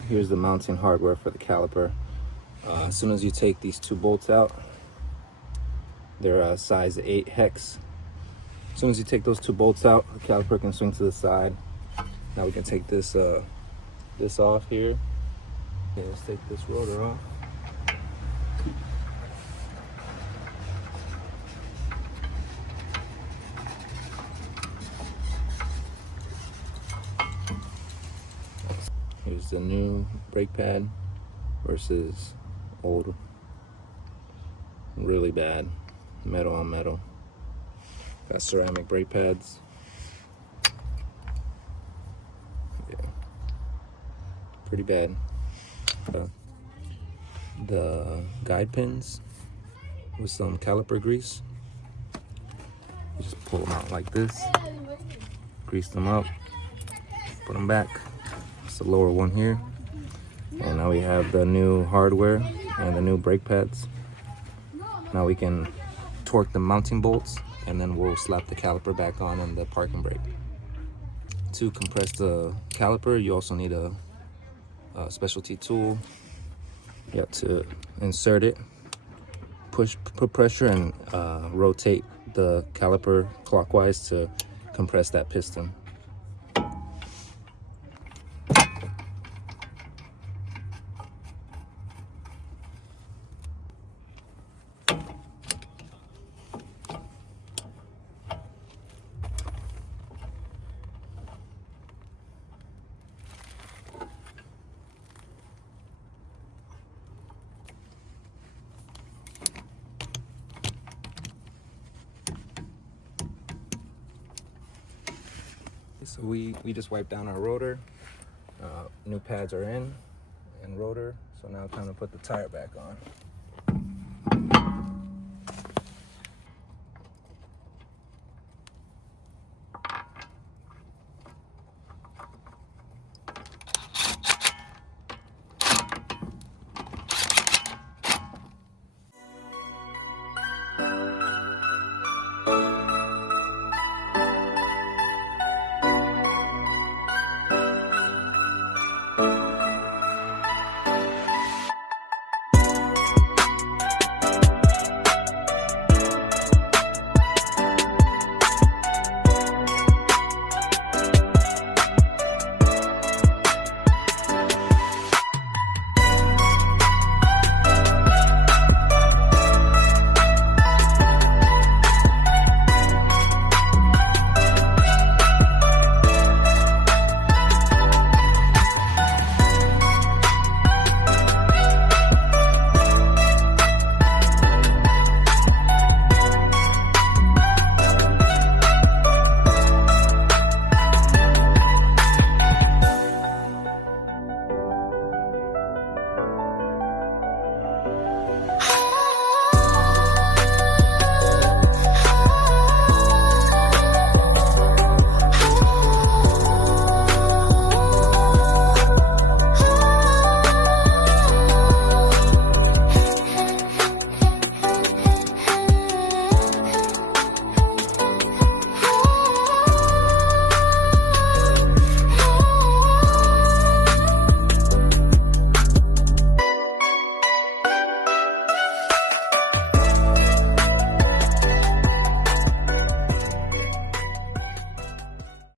Here's the mounting hardware for the caliper. As soon as you take these two bolts out, they're size 8 hex. As soon as you take those two bolts out, the caliper can swing to the side. Now we can take this this off here. Okay, let's take this rotor off. Here's the new brake pad versus old. Really bad. Metal on metal. Got ceramic brake pads. Yeah. Pretty bad. The guide pins with some caliper grease. You just pull them out like this. Grease them up. Put them back. It's the lower one here. And now we have the new hardware and the new brake pads. Now we can torque the mounting bolts, and then we'll slap the caliper back on and the parking brake. To compress the caliper, you also need a specialty tool. You have to insert it, put pressure, and rotate the caliper clockwise to compress that piston. So we just wiped down our rotor. New pads are in and rotor. So now time to put the tire back on.